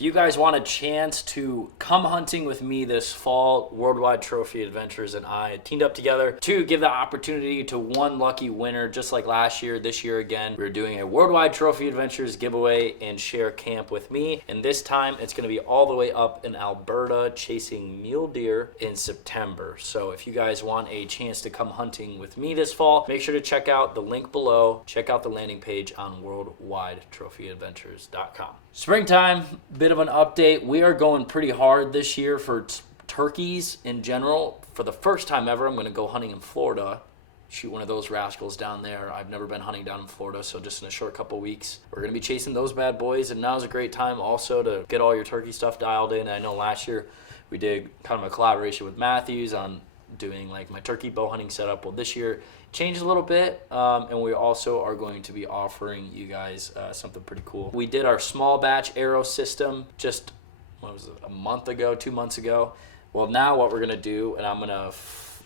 If you guys want a chance to come hunting with me this fall, Worldwide Trophy Adventures and I teamed up together to give the opportunity to one lucky winner, just like last year. This year again, we're doing a Worldwide Trophy Adventures giveaway and share camp with me. And this time, it's going to be all the way up in Alberta chasing mule deer in September. So if you guys want a chance to come hunting with me this fall, make sure to check out the link below. Check out the landing page on worldwidetrophyadventures.com. Springtime, bit of an update. We are going pretty hard this year for turkeys in general. For the first time ever, I'm going to go hunting in Florida. Shoot one of those rascals down there. I've never been hunting down in Florida, so just in a short couple weeks, we're going to be chasing those bad boys. And now's a great time also to get all your turkey stuff dialed in. I know last year we did kind of a collaboration with Matthews on doing like my turkey bow hunting setup. Well, this year changed a little bit, and we also are going to be offering you guys something pretty cool. We did our small batch arrow system just, what was it, a month ago, 2 months ago. Well, now what we're gonna do, and I'm gonna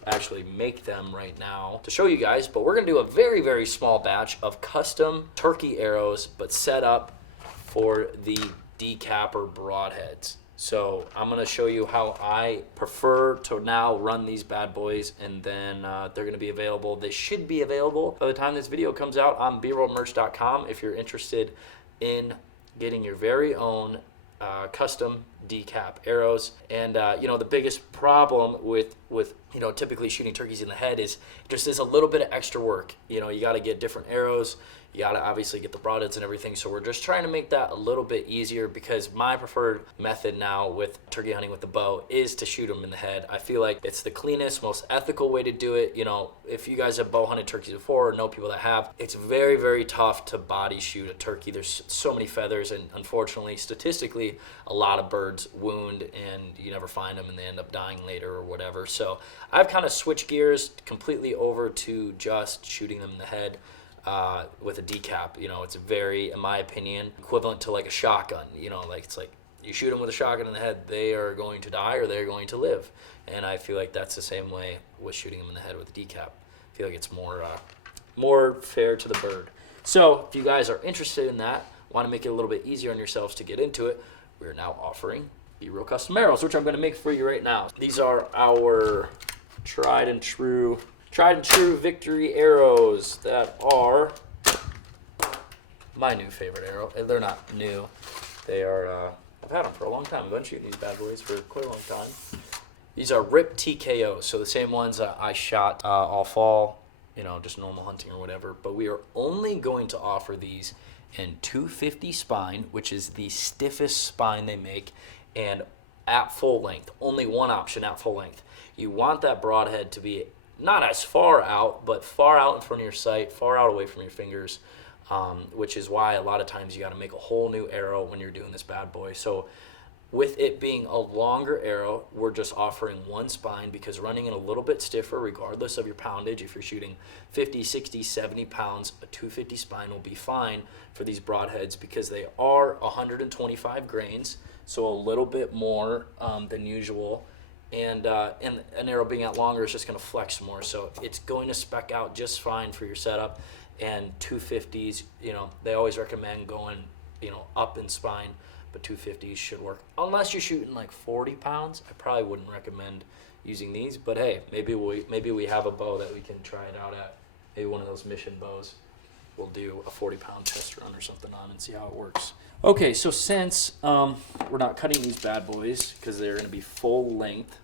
actually make them right now to show you guys, but we're gonna do a very, very small batch of custom turkey arrows, but set up for the decap or broadheads. So I'm going to show you how I prefer to now run these bad boys, and then they're going to be available. They should be available by the time this video comes out on berollmerch.com if you're interested in getting your very own custom decap arrows. And the biggest problem with typically shooting turkeys in the head is just is a little bit of extra work. You got to get different arrows. You got to obviously get the broadheads and everything. So we're just trying to make that a little bit easier, because my preferred method now with turkey hunting with the bow is to shoot them in the head. I feel like it's the cleanest, most ethical way to do it. If you guys have bow hunted turkeys before or know people that have, it's very, very tough to body shoot a turkey. There's so many feathers, and unfortunately, statistically, a lot of birds wound and you never find them and they end up dying later or whatever. So I've kind of switched gears completely over to just shooting them in the head. With a decap, it's very, in my opinion, equivalent to like a shotgun. It's like you shoot them with a shotgun in the head, they are going to die or they're going to live. And I feel like that's the same way with shooting them in the head with a decap. I feel like it's more fair to the bird. So if you guys are interested in that, want to make it a little bit easier on yourselves to get into it, we're now offering B-Roll custom arrows, which I'm going to make for you right now. These are our tried and true victory arrows that are my new favorite arrow. They're not new. They are, I've had them for a long time. I've been shooting these bad boys for quite a long time. These are RIP TKOs, so the same ones I shot all fall, just normal hunting or whatever. But we are only going to offer these in 250 spine, which is the stiffest spine they make, and at full length. Only one option at full length. You want that broadhead to be not as far out, but far out in front of your sight, far out away from your fingers, which is why a lot of times you got to make a whole new arrow when you're doing this bad boy. So with it being a longer arrow, we're just offering one spine, because running it a little bit stiffer, regardless of your poundage, if you're shooting 50, 60, 70 pounds, a 250 spine will be fine for these broadheads, because they are 125 grains, so a little bit more than usual. And an arrow being out longer is just going to flex more, so it's going to spec out just fine for your setup. And 250s, they always recommend going, up in spine, but 250s should work. Unless you're shooting like 40 pounds, I probably wouldn't recommend using these. But hey, maybe we have a bow that we can try it out at. Maybe one of those mission bows. We'll do a 40-pound test run or something on and see how it works. Okay, so since we're not cutting these bad boys because they're going to be full length,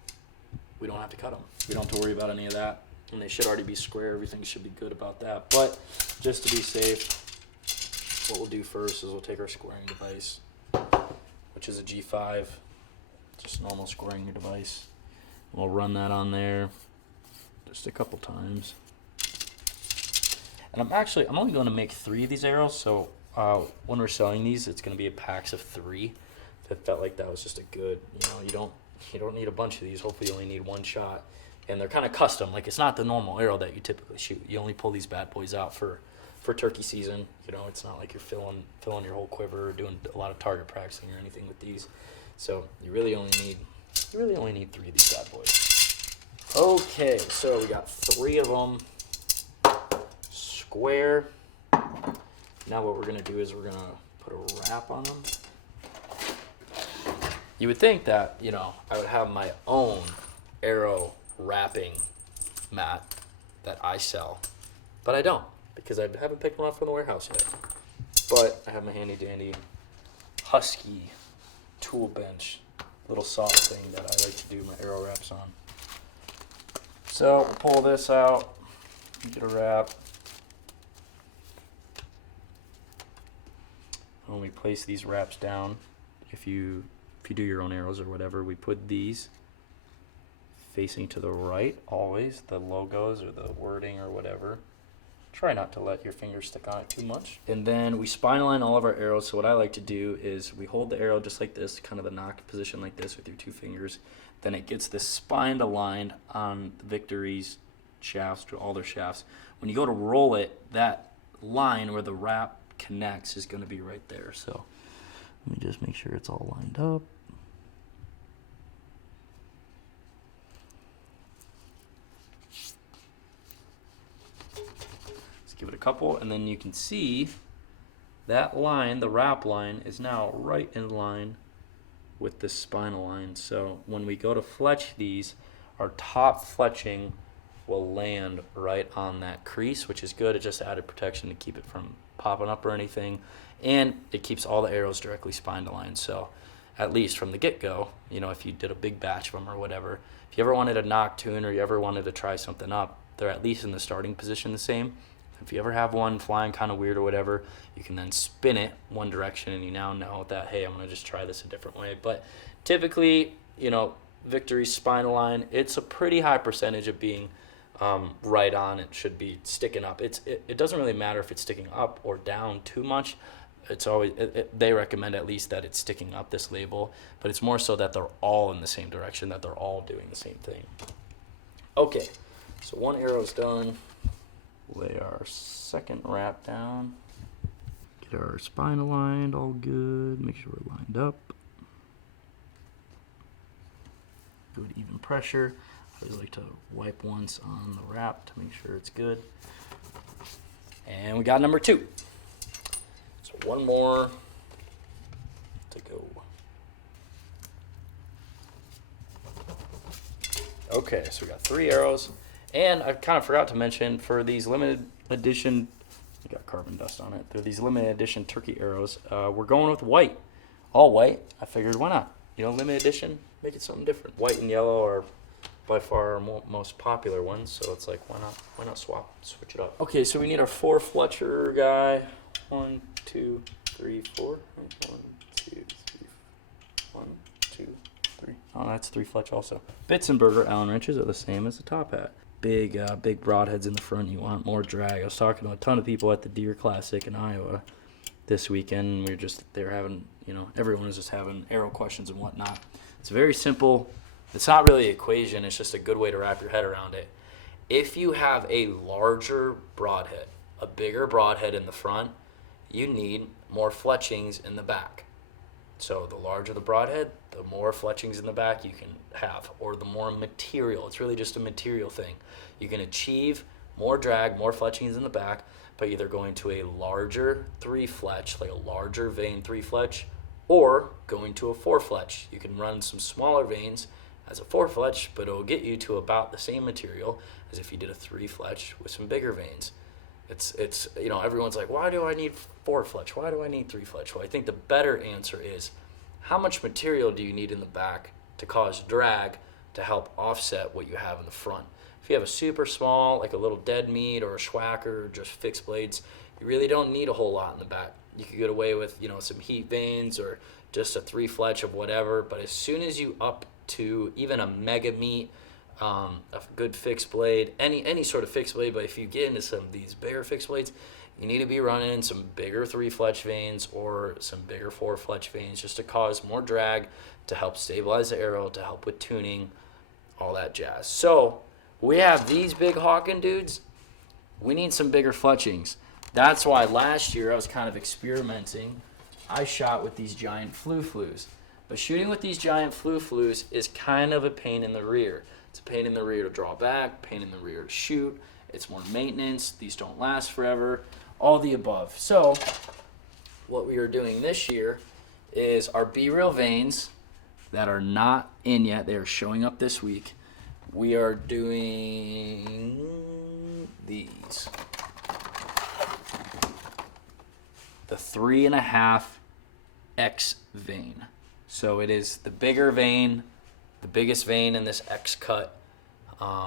we don't have to cut them. We don't have to worry about any of that. And they should already be square. Everything should be good about that. But just to be safe, what we'll do first is we'll take our squaring device, which is a G5, just normal squaring device. We'll run that on there just a couple times. And I'm only going to make 3 of these arrows, so when we're selling these, it's going to be a packs of 3. I felt like that was just a good, you don't need a bunch of these. Hopefully you only need one shot. And they're kind of custom. Like, it's not the normal arrow that you typically shoot. You only pull these bad boys out for turkey season. It's not like you're filling your whole quiver or doing a lot of target practicing or anything with these. So you really only need 3 of these bad boys. Okay, so we got 3 of them square. Now what we're gonna do is we're gonna put a wrap on them. You would think that, you know, I would have my own arrow wrapping mat that I sell, but I don't, because I haven't picked one up from the warehouse yet. But I have my handy dandy Husky tool bench, little soft thing that I like to do my arrow wraps on. So we'll pull this out, get a wrap. When we place these wraps down, if you do your own arrows or whatever, we put these facing to the right always, the logos or the wording or whatever. Try not to let your fingers stick on it too much. And then we spine align all of our arrows. So what I like to do is we hold the arrow just like this, kind of the knocked position like this with your two fingers. Then it gets this spine aligned on the Victory's shafts, to all their shafts. When you go to roll it, that line where the wrap connects is going to be right there. So let me just make sure it's all lined up. Let's give it a couple, and then you can see that line, the wrap line, is now right in line with this spinal line. So when we go to fletch these, our top fletching will land right on that crease, which is good. It just added protection to keep it from popping up or anything, and it keeps all the arrows directly spine aligned. So at least from the get-go, you know, if you did a big batch of them or whatever, if you ever wanted a knock tune or you ever wanted to try something up, they're at least in the starting position the same. If you ever have one flying kind of weird or whatever, you can then spin it one direction and you now know that, hey, I'm going to just try this a different way. But typically, you know, Victory's spinal line, it's a pretty high percentage of being right on. It should be sticking up. It doesn't really matter if it's sticking up or down too much. It's always, they recommend at least that it's sticking up, this label, but it's more so that they're all in the same direction, that they're all doing the same thing. Okay, so one arrow's done. Lay our second wrap down. Get our spine aligned, all good. Make sure we're lined up. Good even pressure. I always like to wipe once on the wrap to make sure it's good. And we got number 2. So one more to go. Okay, so we got 3 arrows. And I kind of forgot to mention, for these limited edition, we got carbon dust on it. They're these limited edition turkey arrows. We're going with white, all white. I figured, why not? You know, limited edition, make it something different. White and yellow are by far our most popular ones, so it's like, why not switch it up? Okay, so we need our 4 Fletcher guy. 1, 2, 3, 4. 1, 2, 3. 1, 2, 3. Oh, that's 3 Fletch also. Bitzenberger Allen wrenches are the same as the top hat. Big broadheads in the front. You want more drag. I was talking to a ton of people at the Deer Classic in Iowa this weekend. They were having, you know, everyone was just having arrow questions and whatnot. It's very simple. It's not really an equation. It's just a good way to wrap your head around it. If you have a larger broadhead, a bigger broadhead in the front, you need more fletchings in the back. So the larger the broadhead, the more fletchings in the back you can have, or the more material. It's really just a material thing. You can achieve more drag, more fletchings in the back by either going to a larger 3 fletch, like a larger vein 3 fletch, or going to a 4 fletch. You can run some smaller veins as a 4 fletch, but it'll get you to about the same material as if you did a 3 fletch with some bigger veins. It's you know, everyone's like, why do I need 4 fletch? Why do I need 3 fletch? Well, I think the better answer is, how much material do you need in the back to cause drag to help offset what you have in the front? If you have a super small, like a little dead meat or a schwacker, just fixed blades, you really don't need a whole lot in the back. You could get away with, you know, some heat veins or just a 3 fletch of whatever. But as soon as you up to even a mega meat, a good fixed blade, any sort of fixed blade, but if you get into some of these bigger fixed blades, you need to be running some bigger 3 fletch veins or some bigger 4 fletch veins just to cause more drag, to help stabilize the arrow, to help with tuning, all that jazz. So we have these big hawking dudes. We need some bigger fletchings. That's why last year I was kind of experimenting. I shot with these giant flu-flus. But shooting with these giant flu-flus is kind of a pain in the rear. It's a pain in the rear to draw back, pain in the rear to shoot. It's more maintenance. These don't last forever. All the above. So what we are doing this year is our B-reel vanes. that are not in yet. They are showing up this week. We are doing these. The 3.5 X vein. So it is the bigger vein, the biggest vein in this X cut,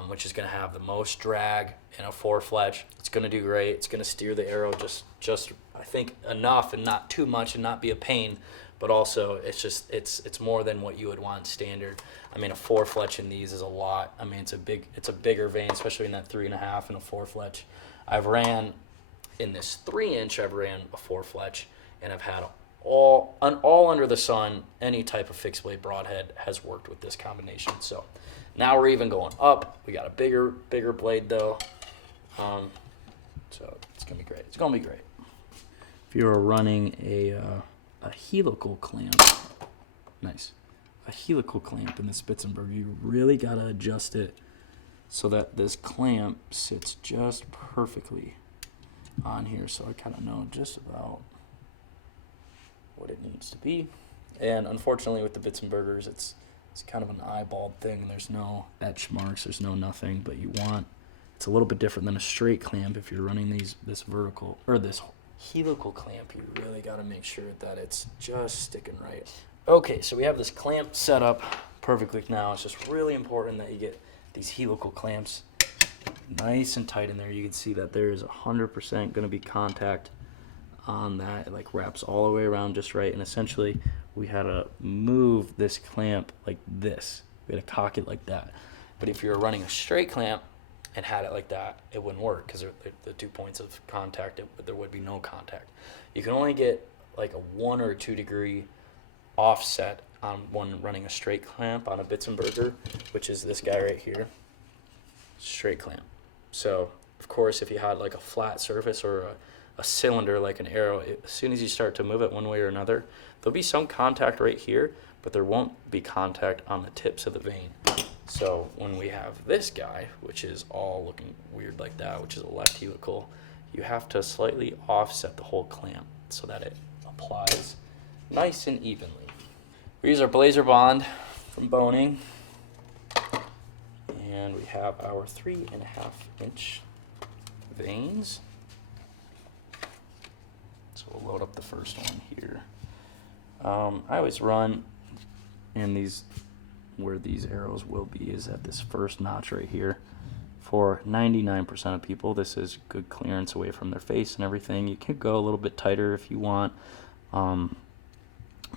which is going to have the most drag in a 4-fletch. It's going to do great. It's going to steer the arrow just I think enough and not too much and not be a pain, but also it's more than what you would want standard. I mean, a 4-fletch in these is a lot. I mean, it's a bigger vein, especially in that 3.5 and a 4-fletch. I've ran in this 3-inch. I've ran a 4-fletch, and I've had all under the sun. Any type of fixed blade broadhead has worked with this combination. So now we're even going up. We got a bigger blade though. So it's gonna be great. It's gonna be great. If you're running a helical clamp, nice. A helical clamp in the Spitzenberg, you really gotta adjust it so that this clamp sits just perfectly on here. So I kind of know just about what it needs to be. And unfortunately with the Bitzenbergers, it's kind of an eyeballed thing. There's no etch marks, there's no nothing, but it's a little bit different than a straight clamp. If you're running this vertical or this helical clamp, you really got to make sure that it's just sticking right. Okay, so we have this clamp set up perfectly now. It's just really important that you get these helical clamps nice and tight in there. You can see that there is 100% going to be contact on that. It like wraps all the way around just right, and essentially we had to move this clamp like this. We had to cock it like that. But if you were running a straight clamp and had it like that, it wouldn't work because the 2 points of contact, there would be no contact. You can only get like a 1 or 2 degree offset on one running a straight clamp on a Bitzenberger, which is this guy right here, straight clamp. So of course, if you had like a flat surface or a cylinder like an arrow, as soon as you start to move it one way or another, there'll be some contact right here, but there won't be contact on the tips of the vein. So when we have this guy, which is all looking weird like that, which is a left helical, you have to slightly offset the whole clamp so that it applies nice and evenly. We use our Blazer Bond from Boning, and we have our 3.5-inch veins. So we'll load up the first one here. I always run in these, where these arrows will be is at this first notch right here. For 99% of people, this is good clearance away from their face and everything. You can go a little bit tighter if you want,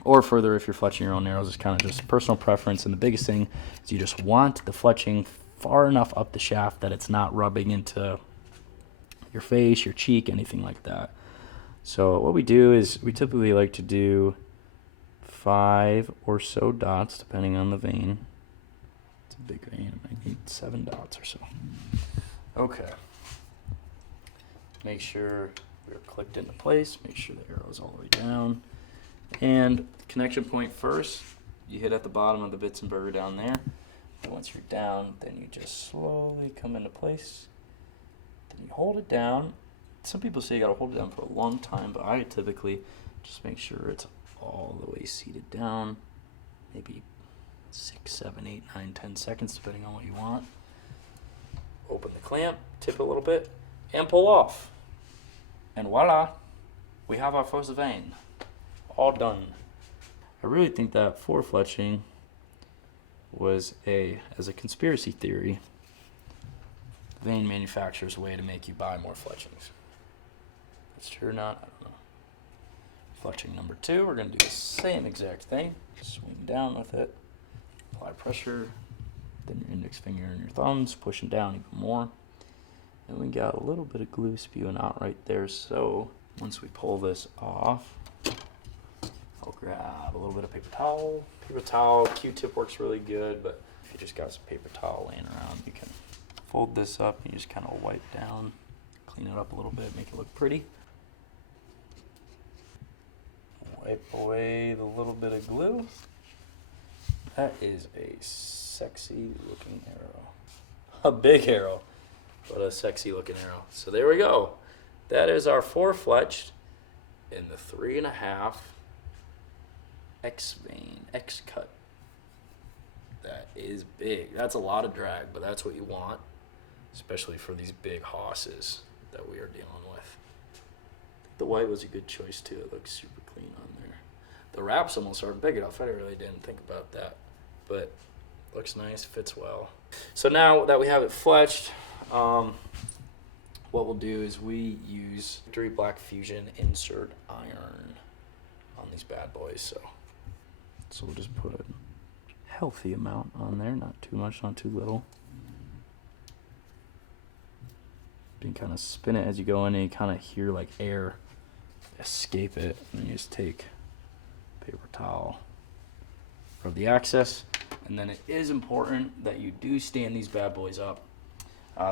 or further if you're fletching your own arrows. It's kind of just personal preference, and the biggest thing is you just want the fletching far enough up the shaft that it's not rubbing into your face, your cheek, anything like that. So what we do is we typically like to do 5 or so dots depending on the vein. It's a big vein, I might need 7 dots or so. Okay. Make sure we're clicked into place, make sure the arrow is all the way down. And the connection point first, you hit at the bottom of the Bitzenberger down there. And once you're down, then you just slowly come into place. Then you hold it down. Some people say you gotta hold it down for a long time, but I typically just make sure it's all the way seated down, maybe 6, 7, 8, 9, 10 seconds, depending on what you want. Open the clamp, tip a little bit, and pull off. And voila, we have our first vein. All done. I really think that 4-fletching was as a conspiracy theory, the vein manufacturer's way to make you buy more fletchings. That's true or not, I don't know. Fletching number 2, we're going to do the same exact thing. Swing down with it, apply pressure, then your index finger and your thumbs, pushing down even more. And we got a little bit of glue spewing out right there, so once we pull this off, I'll grab a little bit of paper towel. Paper towel, Q-tip works really good, but if you just got some paper towel laying around, you can fold this up and you just kind of wipe down, clean it up a little bit, make it look pretty. Wipe away the little bit of glue. That is a sexy looking arrow. A big arrow, but a sexy looking arrow. So there we go. That is our 4-fletched in the 3.5 X vein, X cut That is big. That's a lot of drag, but that's what you want, especially for these big hosses that we are dealing with. The white was a good choice too. It looks super clean on there. The wraps almost aren't big enough. I really didn't think about that, but looks nice, fits well. So now that we have it fletched, what we'll do is we use Victory Black Fusion insert iron on these bad boys. So we'll just put a healthy amount on there, not too much, not too little. You can kind of spin it as you go in, and you kind of hear like air escape it, and then you just take paper towel, rub the excess, and then it is important that you do stand these bad boys up.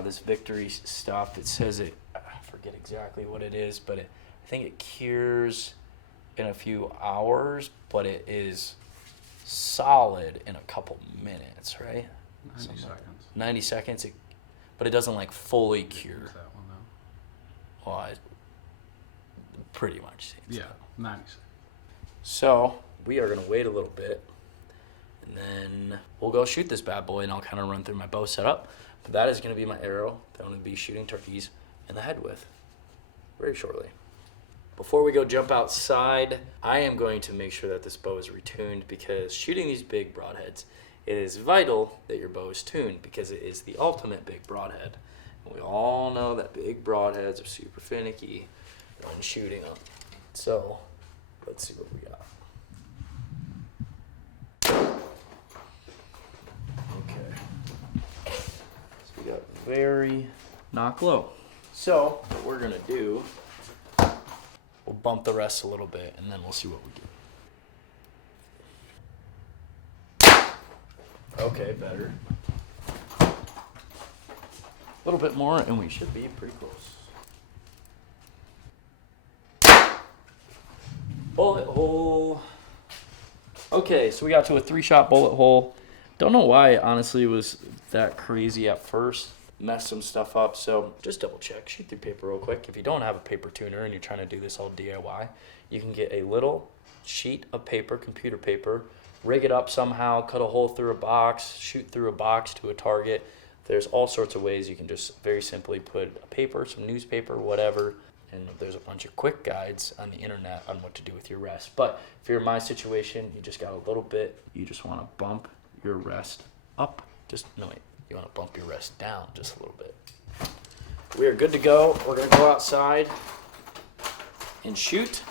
This Victory stuff, it says it, I forget exactly what it is, but I think it cures in a few hours, but it is solid in a couple minutes, right? 90 seconds. 90 seconds, but it doesn't like fully cure. That one, though. Well, I pretty much seems Yeah, so. 90 seconds. So we are gonna wait a little bit, and then we'll go shoot this bad boy, and I'll kind of run through my bow setup. But that is gonna be my arrow that I'm gonna be shooting turkeys in the head with very shortly. Before we go jump outside, I am going to make sure that this bow is retuned, because shooting these big broadheads, it is vital that your bow is tuned, because it is the ultimate big broadhead. And we all know that big broadheads are super finicky when shooting them. So let's see what we got. Okay. So we got very knock low. So what we're gonna do, we'll bump the rest a little bit, and then we'll see what we get. Okay, better. A little bit more, and we should be pretty close. Bullet hole. Okay, so we got to a 3-shot bullet hole. Don't know why, honestly, it was that crazy at first. Messed some stuff up, so just double check. Shoot through paper real quick. If you don't have a paper tuner and you're trying to do this all DIY, you can get a little sheet of paper, computer paper, rig it up somehow, cut a hole through a box, shoot through a box to a target. There's all sorts of ways you can just very simply put a paper, some newspaper, whatever, and there's a bunch of quick guides on the internet on what to do with your rest. But if you're in my situation, you just got a little bit, you just want to bump your rest up. You want to bump your rest down just a little bit. We are good to go. We're going to go outside and shoot.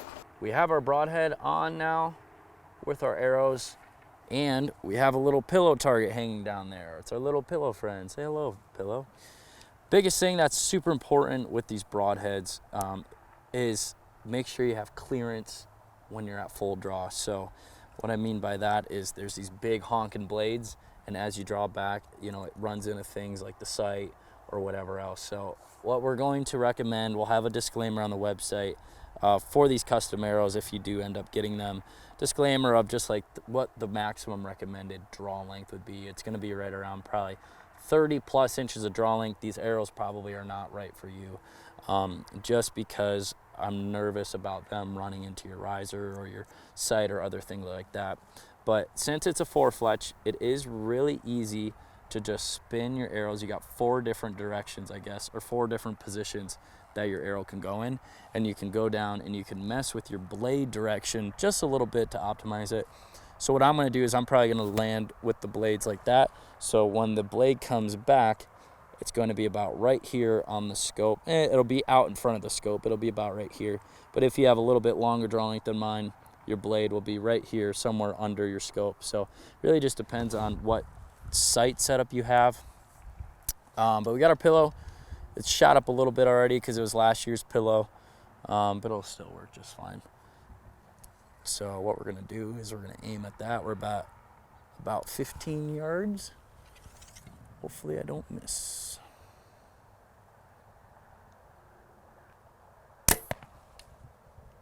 We have our broadhead on now with our arrows, and we have a little pillow target hanging down there. It's our little pillow friend. Say hello, pillow. Biggest thing that's super important with these broadheads is make sure you have clearance when you're at full draw. So what I mean by that is there's these big honking blades, and as you draw back, it runs into things like the sight or whatever else. So what we're going to recommend, we'll have a disclaimer on the website for these custom arrows if you do end up getting them. Disclaimer of just like what the maximum recommended draw length would be. It's going to be right around probably 30 plus inches of draw length. These arrows probably are not right for you, just because I'm nervous about them running into your riser or your sight or other things like that. But since it's a 4-fletch, it is really easy to just spin your arrows. You got 4 different directions, I guess, or 4 different positions that your arrow can go in, and you can go down and you can mess with your blade direction just a little bit to optimize it. So what I'm going to do is I'm probably going to land with the blades like that. So when the blade comes back, it's going to be about right here on the scope. It'll be out in front of the scope. It'll be about right here. But if you have a little bit longer draw length than mine, your blade will be right here somewhere under your scope. So really just depends on what sight setup you have. But we got our pillow. It's shot up a little bit already because it was last year's pillow, but it'll still work just fine. So what we're gonna do is we're gonna aim at that. We're about 15 yards. Hopefully I don't miss.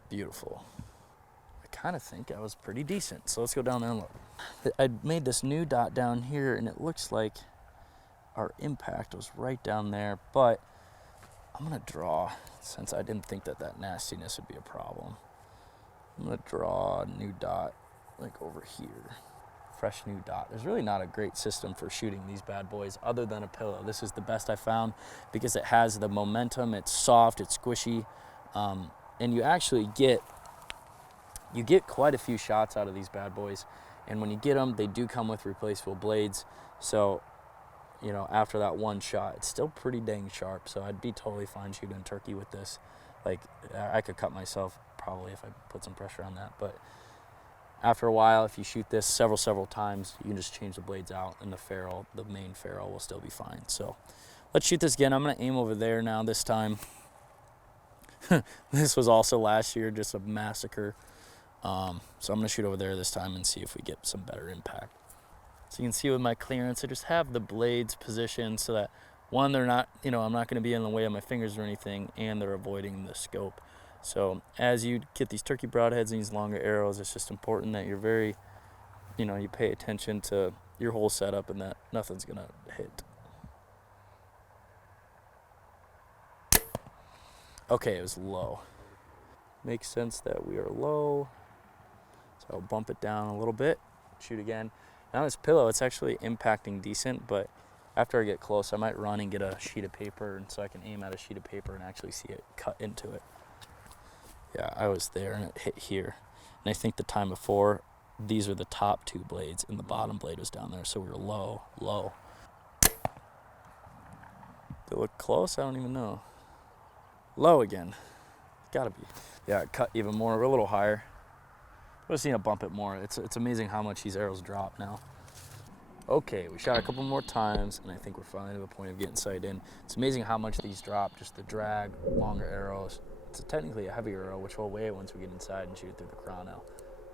Beautiful. I kind of think I was pretty decent. So let's go down there and look. I made this new dot down here, and it looks like our impact was right down there, but I'm gonna draw, since I didn't think that nastiness would be a problem. I'm gonna draw a new dot like over here fresh new dot. There's really not a great system for shooting these bad boys other than a pillow. This is the best I found because it has the momentum. It's soft, it's squishy, and you actually get quite a few shots out of these bad boys. And when you get them, they do come with replaceable blades. So, you know, after that one shot, it's still pretty dang sharp. So I'd be totally fine shooting turkey with this. Like, I could cut myself probably if I put some pressure on that. But after a while, if you shoot this several times, you can just change the blades out and the main ferrule will still be fine. So let's shoot this again. I'm gonna aim over there now this time. This was also last year, just a massacre. So I'm gonna shoot over there this time and see if we get some better impact. So you can see with my clearance, I just have the blades positioned so that one, they're not, you know, I'm not gonna be in the way of my fingers or anything, and they're avoiding the scope. So as you get these turkey broadheads and these longer arrows, it's just important that you're very, you know, you pay attention to your whole setup and that nothing's gonna hit. Okay, it was low. Makes sense that we are low. So I'll bump it down a little bit, shoot again. Now this pillow, it's actually impacting decent, but after I get close, I might run and get a sheet of paper, and so I can aim at a sheet of paper and actually see it cut into it. Yeah, I was there and it hit here. And I think the time before, these are the top two blades and the bottom blade was down there, so we were low. Did it look close? I don't even know. Low again. Gotta be. Yeah, it cut even more, we're a little higher. I just need to bump it more. It's amazing how much these arrows drop now. Okay, we shot a couple more times, and I think we're finally to the point of getting sight in. It's amazing how much these drop, just the drag, longer arrows. It's technically a heavier arrow, which will weigh it once we get inside and shoot it through the chrono.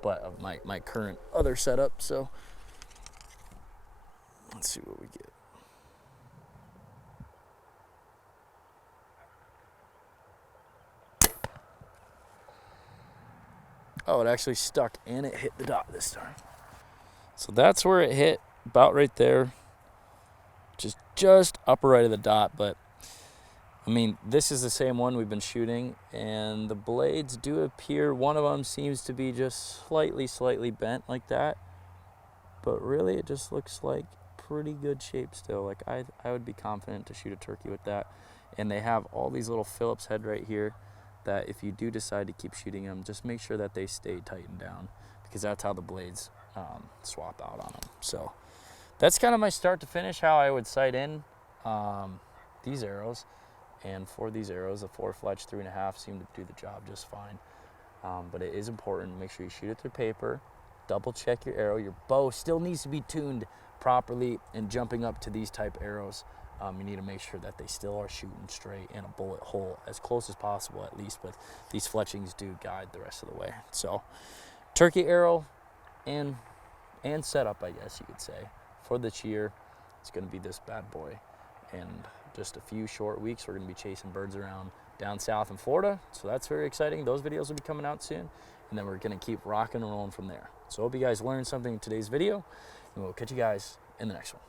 But of my current other setup, so let's see what we get. Oh, it actually stuck and it hit the dot this time. So that's where it hit, about right there, which is just upper right of the dot. But I mean, this is the same one we've been shooting, and the blades do appear, one of them seems to be just slightly bent like that. But really, it just looks like pretty good shape still. Like I would be confident to shoot a turkey with that. And they have all these little Phillips head right here that if you do decide to keep shooting them, just make sure that they stay tightened down, because that's how the blades swap out on them. So that's kind of my start to finish, how I would sight in these arrows. And for these arrows, the 4 Fletch 3.5 seem to do the job just fine. But it is important to make sure you shoot it through paper, double check your arrow. Your bow still needs to be tuned properly, and jumping up to these type arrows, you need to make sure that they still are shooting straight in a bullet hole as close as possible, at least, but these fletchings do guide the rest of the way. So turkey arrow and setup, I guess you could say, for this year, it's going to be this bad boy. And just a few short weeks, we're going to be chasing birds around down south in Florida. So that's very exciting. Those videos will be coming out soon. And then we're going to keep rocking and rolling from there. So I hope you guys learned something in today's video, and we'll catch you guys in the next one.